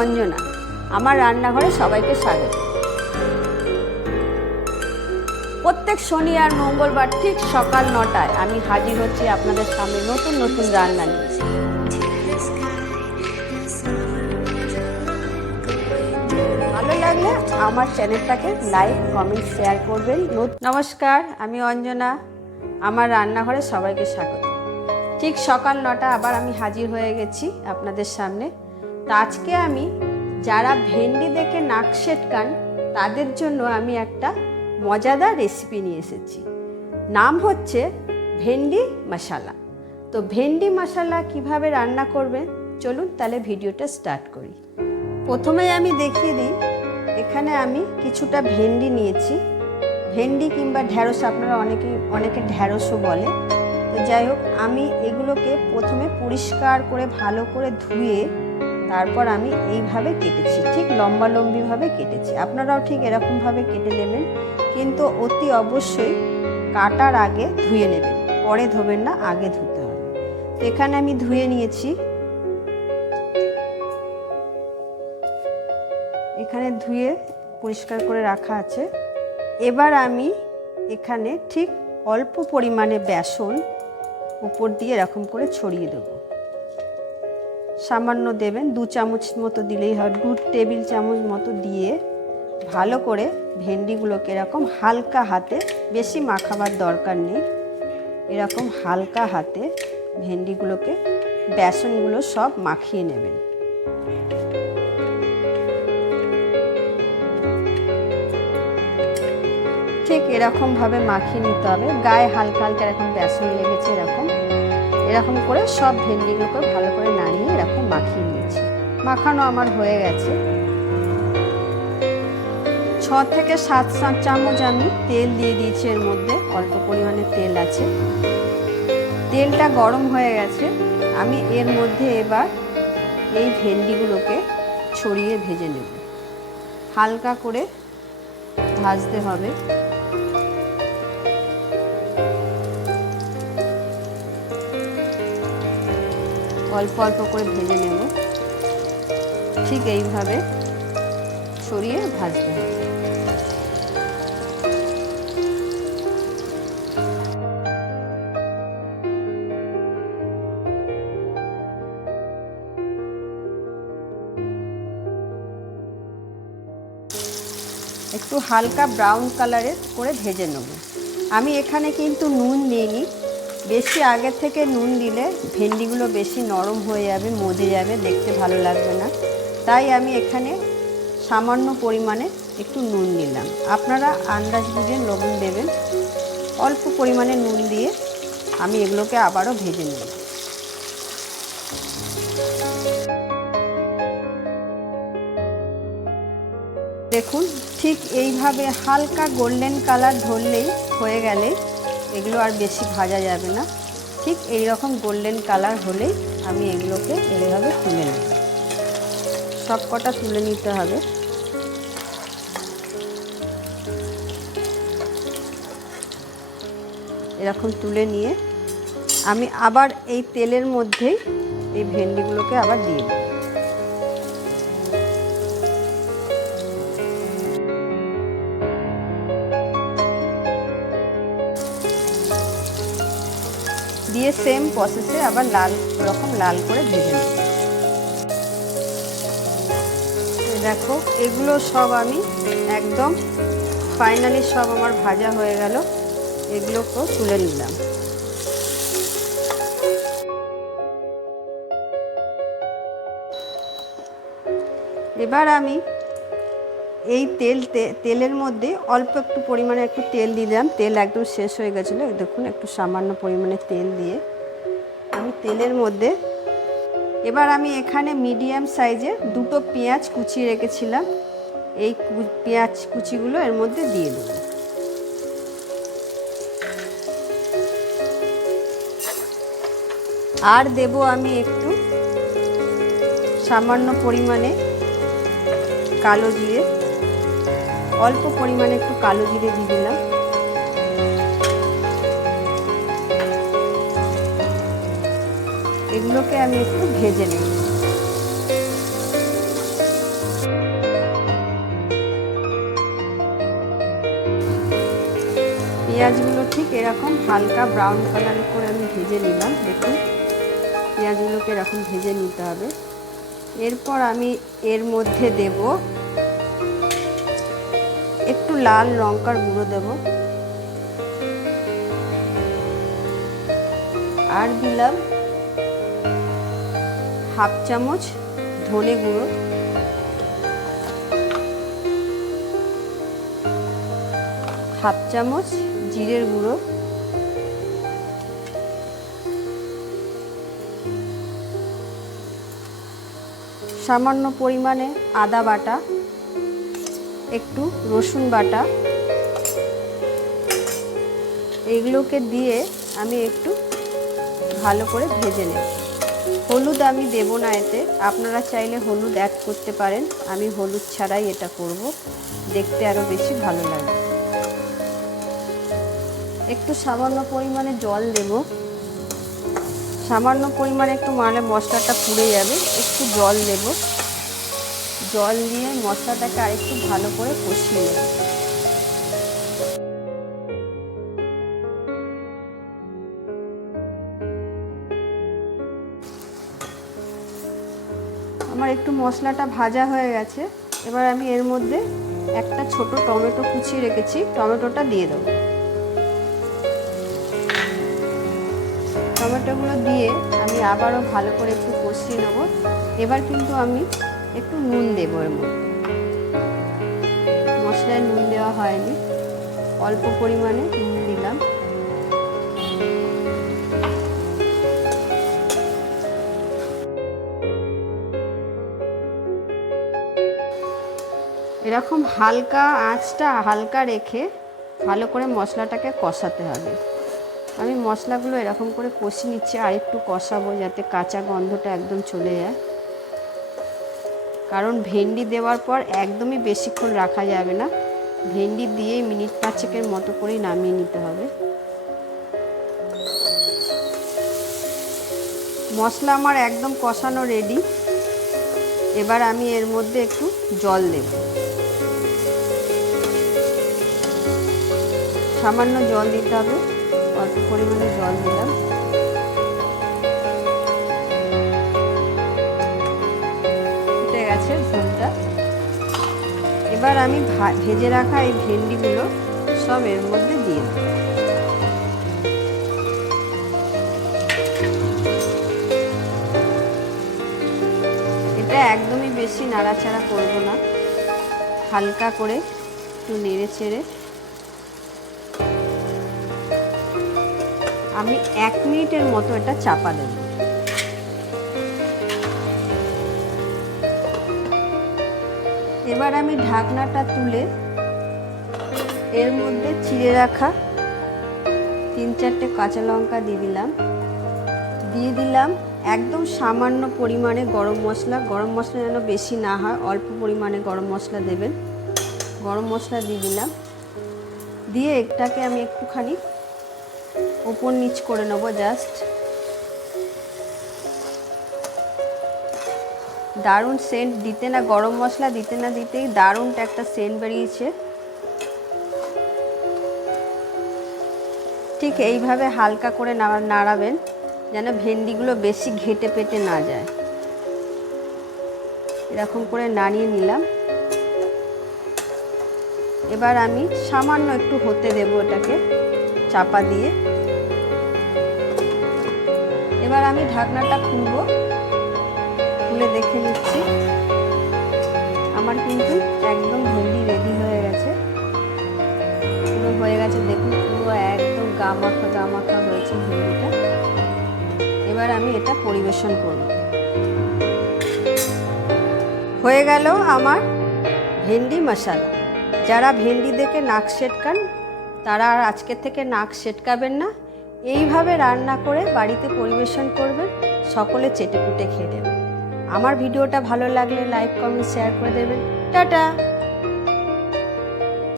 অঞ্জনা। আমার রান্নাঘরে সবাইকে স্বাগত। প্রত্যেক শনি আর মঙ্গলবার ঠিক সকাল 9টায় আমি হাজির হচ্ছি আপনাদের সামনে নতুন নতুন রান্না নিয়ে। ভালো লাগলে আমার চ্যানেলটাকে লাইক, কমেন্ট, শেয়ার করবেন। নমস্কার, আমি অঞ্জনা। আমার রান্নাঘরে সবাইকে স্বাগত। ঠিক সকাল 9টা আবার আমি হাজির হয়ে গেছি আপনাদের সামনে। তা আজকে আমি যারা ভেন্ডি দেখে নাক সেটকান তাদের জন্য আমি একটা মজাদার রেসিপি নিয়ে এসেছি। নাম হচ্ছে ভেন্ডি মশলা। তো ভেন্ডি মশলা কিভাবে রান্না করবেন চলুন তাহলে ভিডিওটা স্টার্ট করি। প্রথমে আমি দেখিয়ে দিই, এখানে আমি কিছুটা ভেন্ডি নিয়েছি। ভেন্ডি কিংবা ঢ্যাঁড়স, আপনারা অনেকে ঢ্যাঁড়সও বলে। তো যাই হোক, আমি এগুলোকে প্রথমে পরিষ্কার করে ভালো করে ধুয়ে তারপর আমি এইভাবে কেটেছি, ঠিক লম্বালম্বিভাবে কেটেছি। আপনারাও ঠিক এরকমভাবে কেটে নেবেন, কিন্তু অতি অবশ্যই কাটার আগে ধুয়ে নেবেন, পরে ধোবেন না, আগে ধুতে হবে। তো এখানে আমি ধুয়ে নিয়েছি, এখানে ধুয়ে পরিষ্কার করে রাখা আছে। এবার আমি এখানে ঠিক অল্প পরিমাণে বেসন উপর দিয়ে এরকম করে ছড়িয়ে দেব। সামান্য দেবেন, 2 চামচ মতো দিলেই হয়, 2 টেবিল চামচ মতো দিয়ে ভালো করে ভেন্ডিগুলোকে এরকম হালকা হাতে, বেশি মাখাবার দরকার নেই, এরকম হালকা হাতে ভেন্ডিগুলোকে বেসনগুলো সব মাখিয়ে নেবেন। ঠিক এরকমভাবে মাখিয়ে নিতে হবে, গায়ে হালকা হালকা এরকম বেসন লেগেছে, এরকম করে সব ভেন্ডিগুলোকে ভালো করে নাড়িয়ে এরকম মাখিয়ে নিয়েছি। মাখানো আমার হয়ে গেছে। 6 থেকে 7 চামচ আমি তেল দিয়ে দিয়েছি, এর মধ্যে অল্প পরিমাণে তেল আছে। তেলটা গরম হয়ে গেছে, আমি এর মধ্যে এবার এই ভেন্ডিগুলোকে ছড়িয়ে ভেজে নেব। হালকা করে ভাজতে হবে। অল্প অল্প করে ভেজে নেব, ঠিক এইভাবে ছড়িয়ে ভাজতে হবে। একটু হালকা ব্রাউন কালারের করে ভেজে নেব। আমি এখানে কিন্তু নুন দিইনি, বেশি আগে থেকে নুন দিলে ভেন্ডিগুলো বেশি নরম হয়ে যাবে, মজে যাবে, দেখতে ভালো লাগবে না। তাই আমি এখানে সামান্য পরিমাণে একটু নুন দিলাম। আপনারা আন্দাজ বুঝে লবণ দেবেন। অল্প পরিমাণে নুন দিয়ে আমি এগুলোকে আবারও ভেজে নেব। দেখুন, ঠিক এইভাবে হালকা গোল্ডেন কালার ধরলেই হয়ে গেলে এগুলো আর বেশি ভাজা যাবে না। ঠিক এই রকম গোল্ডেন কালার হলেই আমি এগুলোকে এইভাবে তুলে নেব। সব কটা তুলে নিতে হবে। এরকম তুলে নিয়ে আমি আবার এই তেলের মধ্যেই এই ভেন্ডিগুলোকে আবার দিয়ে দেব। দিয়ে সেম প্রসেসে আবার লাল করে ভেজে নেব। দেখো, এগুলো সব আমি একদম ফাইনালি সব আমার ভাজা হয়ে গেল। এগুলোকেও তুলে নিলাম। এবার আমি এই তেলের মধ্যে অল্প একটু পরিমাণে একটু তেল দিলাম। তেল একদম শেষ হয়ে গেছিলো, দেখুন একটু সামান্য পরিমাণে তেল দিয়ে আমি তেলের মধ্যে এবার আমি এখানে মিডিয়াম সাইজের 2টো পেঁয়াজ কুচিয়ে রেখেছিলাম, এই পেঁয়াজ কুচিগুলো এর মধ্যে দিয়ে দেব। আর দেব আমি একটু সামান্য পরিমাণে কালো জিরে, অল্প পরিমাণে একটু কালো জিরে দিয়ে দিলাম। এগুলোকে আমি একটু ভেজে নেব। পেঁয়াজগুলো ঠিক এরকম হালকা ব্রাউন কালার করে আমি ভেজে নিলাম। দেখুন পেঁয়াজগুলোকে এরকম ভেজে নিতে হবে। এরপর আমি এর মধ্যে দেব একটু লাল লঙ্কার গুঁড়ো দেব, আর দিলাম হাফ চামচ ধনে গুঁড়ো, হাফ চামচ জিরের গুঁড়ো, সামান্য পরিমাণে আদা বাটা, একটু রসুন বাটা, এগুলোকে দিয়ে আমি একটু ভালো করে ভেজে নেব। হলুদ আমি দেব না এতে, আপনারা চাইলে হলুদ অ্যাড করতে পারেন। আমি হলুদ ছাড়াই এটা করব, দেখতে আরও বেশি ভালো লাগে। একটু সামান্য পরিমাণে জল দেব, সামান্য পরিমাণে একটু মানে মশলাটা পুড়ে যাবে, একটু জল দেব। জল দিয়ে মশলাটাকে আরেকটু ভালো করে কষিয়ে নেব। আমার একটু মশলাটা ভাজা হয়ে গেছে। এবার আমি এর মধ্যে একটা ছোট টমেটো কুচিয়ে রেখেছি, টমেটোটা দিয়ে দেবো। টমেটোগুলো দিয়ে আমি আবারও ভালো করে একটু কষিয়ে নেব। এবার কিন্তু আমি একটু নুন দেবো এর মধ্যে, মশলায় নুন দেওয়া হয়নি, অল্প পরিমাণে নুন দিলাম। এরকম হালকা আঁচটা হালকা রেখে ভালো করে মশলাটাকে কষাতে হবে। আমি মশলাগুলো এরকম করে কষিয়ে নিচ্ছি, আর একটু কষাবো যাতে কাঁচা গন্ধটা একদম চলে যায়। কারণ ভেন্ডি দেওয়ার পর একদমই বেশিক্ষণ রাখা যাবে না, ভেন্ডি দিয়ে মিনিট 5-এর মতো করেই নামিয়ে নিতে হবে। মশলা আমার একদম কষানো রেডি। এবার আমি এর মধ্যে একটু জল দেব, সামান্য জল দিতে হবে, অল্প পরিমাণে জল দিলাম। ফুটে গেছে ঝোলটা। এবার আমি ভেজে রাখা এই ভেন্ডিগুলো সব এর মধ্যে দিয়ে দেব। এটা একদমই বেশি নাড়াচাড়া করব না, হালকা করে একটু নেড়ে চেড়ে আমি 1 মিনিটের মতো এটা চাপা দেব। এবার আমি ঢাকনাটা তুলে এর মধ্যে চিড়ে রাখা 3-4টে কাঁচা লঙ্কা দিয়ে দিলাম একদম সামান্য পরিমাণে গরম মশলা। গরম মশলা যেন বেশি না হয়, অল্প পরিমাণে গরম মশলা দেবেন। গরম মশলা দিয়ে দিলাম, দিয়ে এটাকে আমি একটুখানি উপর নিচ করে নেব জাস্ট। দারুণ সেন্ট, দিতে না গরম মশলা দিতে না দিতেই দারুণ একটা সেন্ট বেরিয়েছে। ঠিক এইভাবে হালকা করে নাড়াবেন যেন ভেন্ডিগুলো বেশি ঘেটে পেটে না যায়। এরকম করে নাড়িয়ে নিলাম। এবার আমি সামান্য একটু হতে দেব এটাকে চাপা দিয়ে। এবার আমি ঢাকনাটা খুলে দেখে নিচ্ছি। আমার কিন্তু একদম ভেন্ডি রেডি হয়ে গেছে, পুরো হয়ে গেছে। দেখুন পুরো একদম গামাখা হয়েছে ভেন্ডিটা। এবার আমি এটা পরিবেশন করব। হয়ে গেল আমার ভেন্ডি মশালা। যারা ভেন্ডি দেখে নাক সেটকান তারা আর আজকের থেকে নাক সেটকাবেন না। এইভাবে রান্না করে বাড়িতে পরিবেশন করবেন, সকলে চেটেপুটে খেয়ে নেবেন। আমার ভিডিওটা ভালো লাগলে লাইক, কমেন্ট, শেয়ার করে দেবেন। টাটা।